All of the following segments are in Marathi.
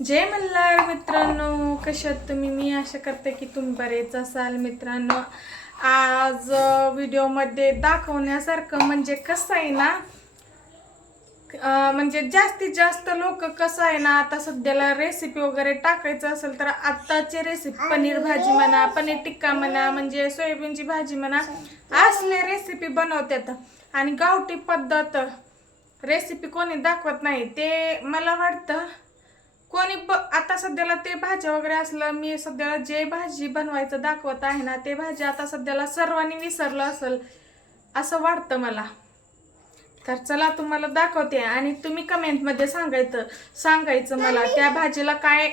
जय मल्हार मित्रांनो कशात तुम्ही? मी आशा करते की तुम्ही बरेच असाल मित्रांनो. आज व्हिडिओमध्ये दाखवण्यासारखं म्हणजे कसं आहे ना म्हणजे जास्तीत जास्त लोक कसं आहे ना आता सध्याला रेसिपी वगैरे टाकायचं असेल तर आत्ताची रेसिपी पनीर भाजी म्हणा पनीर टिक्का म्हणा म्हणजे सोयाबीनची भाजी म्हणा असले रेसिपी बनवतात. आणि गावठी पद्धत रेसिपी कोणी दाखवत नाही ते मला वाटतं कोणी ब आता सध्याला ते भाज्या वगैरे असलं मी सध्याला जे भाजी बनवायचं दाखवत आहे ना ते भाजी आता सध्याला सर्वांनी विसरलं असेल असं वाटतं मला. तर चला तुम्हाला दाखवते आणि तुम्ही कमेंटमध्ये सांगायचं सांगायचं मला त्या भाजीला काय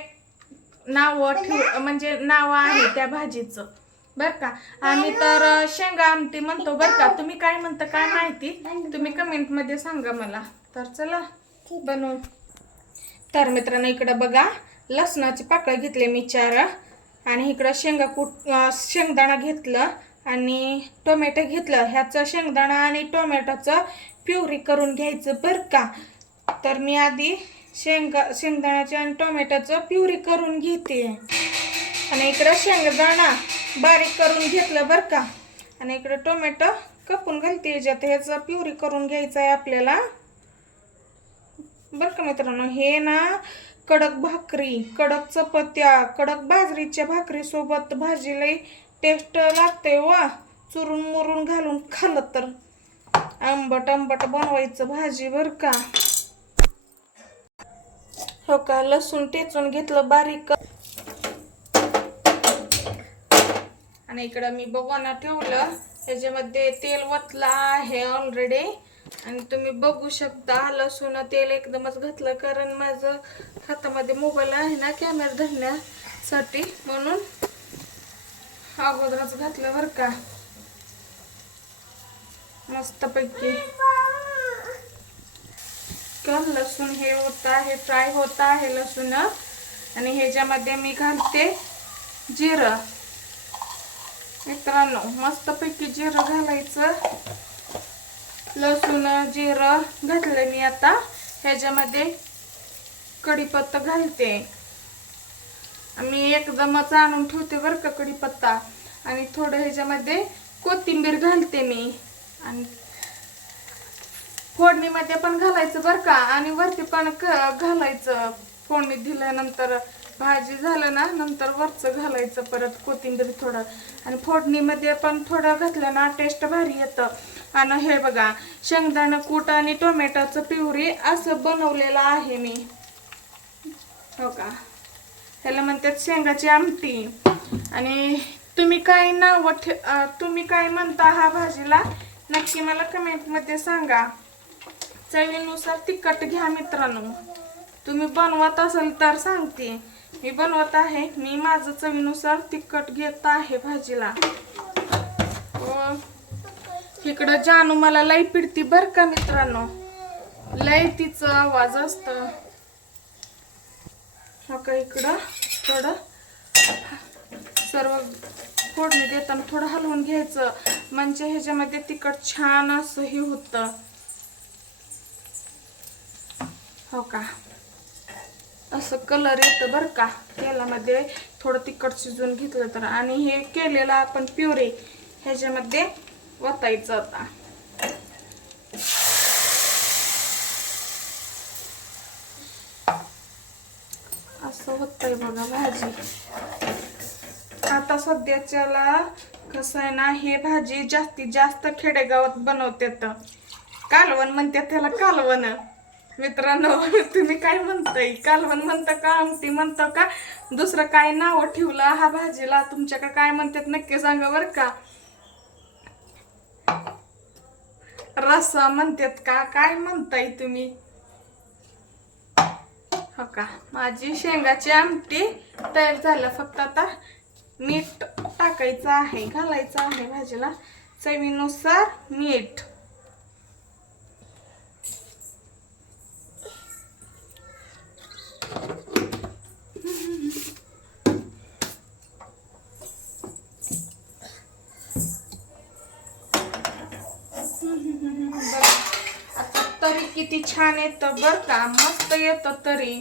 नाव ठेव म्हणजे नाव आहे त्या भाजीचं बर का? आम्ही तर शेंगा आमटी म्हणतो बर का? तुम्ही काय म्हणता काय माहिती? तुम्ही कमेंटमध्ये सांगा मला. तर चला बनवू. तर मित्रांनो इकडं बघा लसणाची पाकळं घेतले मी चार. आणि इकडं शेंगा कुट शेंगदाणा घेतलं आणि टोमॅटो घेतलं. ह्याचं शेंगदाणा आणि टोमॅटोचं प्युरी करून घ्यायचं बरं का? तर मी आधी शेंगा शेंगदाण्याचे आणि टोमॅटोचं प्युरी करून घेते. आणि इकडं शेंगदाणा बारीक करून घेतलं बरं का? आणि इकडं टोमॅटो कपून घालते. याच्यात ह्याचं प्युरी करून घ्यायचं आहे आपल्याला. बरं का मित्रांनो हे ना कडक भाकरी कडक चपत्या कडक बाजरीच्या भाकरीसोबत भाजीला टेस्ट लागते वा चुरून मुरून घालून खाल्लं तर. आंबट आंबट बनवायचं भाजी बर का. हो का लसूण टेचून घेतलं बारीक. आणि इकडं मी बघवाना ठेवलं त्याच्यामध्ये तेल वतलं आहे ऑलरेडी आणि तुम्ही बघू शकता लसूण तेल एकदमच घातलं कारण माझं हातामध्ये मोबाईल आहे ना कॅमेरा धरण्यासाठी. म्हणून अगोदरच घातलं बरं का. मस्तपैकी. का लसूण हे होत आहे फ्राय होत आहे लसूण. आणि ह्याच्यामध्ये मी घालते जिरं. मित्रांनो मस्तपैकी जिरं घालायचं. लसूण जिरं घातलं मी आता. ह्याच्यामध्ये कढीपत्ता घालते. मी एकदमच आणून ठेवते बरं का कढीपत्ता. आणि थोडं ह्याच्यामध्ये कोथिंबीर घालते मी. आणि फोडणीमध्ये पण घालायचं बरं का. आणि वरती पण घालायचं. फोडणी दिल्यानंतर भाजी झालं ना नंतर वरचं घालायचं परत कोथिंबीर थोडं. आणि फोडणीमध्ये पण थोडं घातलं ना टेस्ट भारी येतं. आणि हे बघा शेंगदाणं कूट आणि टोमॅटोचं पिवरी असं बनवलेलं आहे मी. हो का? ह्याला म्हणतात शेंगाची आमटी. आणि तुम्ही काय नाव ठे तुम्ही काय म्हणता हा भाजीला? नक्की मला कमेंटमध्ये सांगा. चवीनुसार तिखट घ्या मित्रांनो. तुम्ही बनवत असाल तर सांगते. मी बनवत आहे मी माझं चवीनुसार तिखट घेत आहे भाजीला. व इकडं जानू मला लई पिडती बर का मित्रांनो? लय तिचं आवाज असत. हो का इकडं? थोडं? सर्व फोडणी देताना थोडं हलवून घ्यायचं. म्हणजे ह्याच्यामध्ये तिखट छान असं हे होतं. हो का? असं कलर येतं बरं का? तेलामध्ये थोडं तिखट शिजवून घेतलं तर. आणि हे केलेलं आपण प्युरे. ह्याच्यामध्ये वतायचं आता. असं होतंय बघा भाजी. आता सध्याच्याला कसं आहे ना हे भाजी जास्तीत जास्त खेडेगावात बनवतात कालवण म्हणतात त्याला कालवण. मित्रांनो तुम्ही काय म्हणताय? कालवण म्हणता का आमटी म्हणता का? दुसरं काय नाव ठेवलं? हा भाजीला तुमच्याकडे काय म्हणतात नक्की सांगा बरं का. रस्सा म्हणतात का? काय म्हणताय तुम्ही? हो का? माझी शेंगाची आमटी तयार झालं. फक्त आता मीठ टाकायचं आहे घालायचं आहे भाजीला. चवीनुसार मीठ. किती छान येतं बर का मस्त येतं तरी.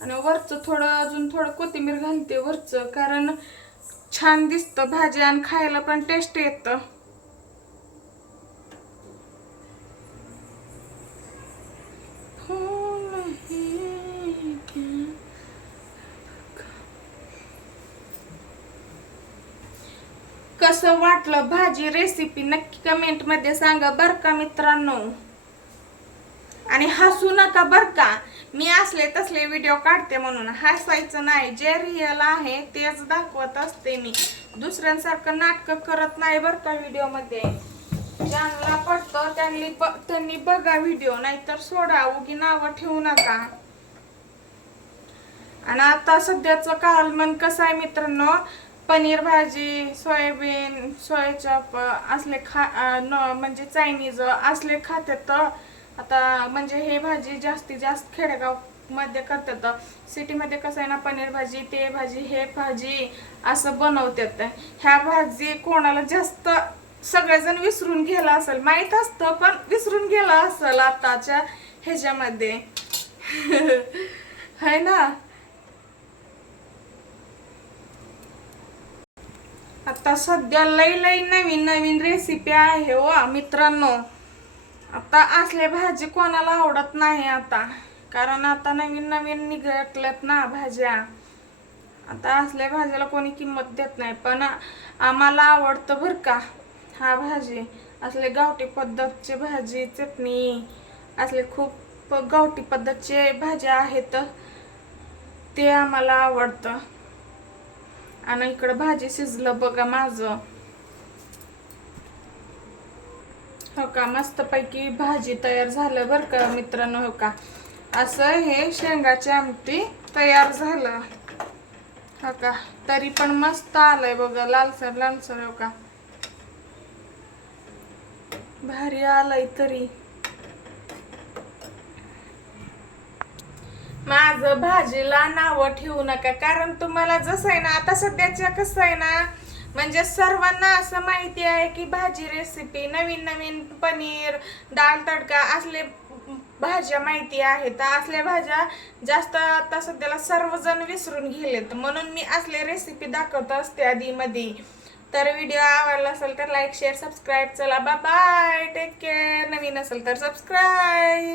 आणि वरचं थोडं अजून थोडं कोथिंबीर घालते वरचं कारण छान दिसतं भाजी आणि खायला पण टेस्ट येतं. कसं वाटलं भाजी रेसिपी नक्की कमेंटमध्ये सांगा बर का मित्रांनो. आणि हसू नका बर का. मी असले तसले व्हिडिओ काढते म्हणून. हसायचं नाही. जे रिअल आहे तेच दाखवत असते मी. दुसऱ्यांसारखं नाटकं करत नाही बर का व्हिडिओमध्ये. ज्यांना पडतं त्यांनी ब- त्यांनी बघा व्हिडिओ नाहीतर सोडा. उगी नावं ठेवू नका. आणि आता सध्याचं कालमन कसं आहे मित्रांनो? पनीर भाजी सोयाबीन सोयाचप असले खा म्हणजे चायनीज असले खातात आता म्हणजे हे भाजी जास्तीत जास्त खेडेगावमध्ये करतात. सिटीमध्ये कसं आहे ना पनीर भाजी ते भाजी हे भाजी असं बनवतात. ह्या भाजी कोणाला जास्त सगळेजण विसरून गेला असेल माहीत असतं पण विसरून गेला असेल आताच्या ह्याच्यामध्ये. है ना? आता सध्या लई लई नवीन नवीन रेसिपी आहे हो मित्रांनो. आता असले भाजी कोणाला आवडत नाही आता. कारण आता नवीन नवीन निघटल्यात ना भाज्या. आता असल्या भाज्याला कोणी किंमत देत नाही. पण आम्हाला आवडतं बरं का हा भाजी. असले गावठी पद्धतची भाजी चटणी. असले खूप गावठी पद्धतचे भाज्या आहेत. ते आम्हाला आवडतं. आणि इकडं भाजी शिजलं बघा माझं. हो का? मस्तपैकी भाजी तयार झालं बरं का मित्रांनो हो का? असं हे शेंगाची आमटी तयार झालं. हो का? तरी पण मस्त आलंय बघा लालसर लालसर हो का? भारी आलंय तरी. माझं भाजीला नावं ठेवू नका कारण तुम्हाला जसं आहे ना आता सध्याच्या कसं आहे ना म्हणजे सर्वांना असं माहिती आहे की भाजी रेसिपी नवीन नवीन पनीर दाल तडका असले भाज्या माहिती आहेत. असल्या भाज्या जास्त आता सध्याला सर्वजण विसरून गेलेत. म्हणून मी असले रेसिपी दाखवत असते आधी मध्ये तर व्हिडिओ आवडला असेल तर लाईक शेअर सबस्क्राईब चला बाय टेक केअर नवीन असेल तर सबस्क्राईब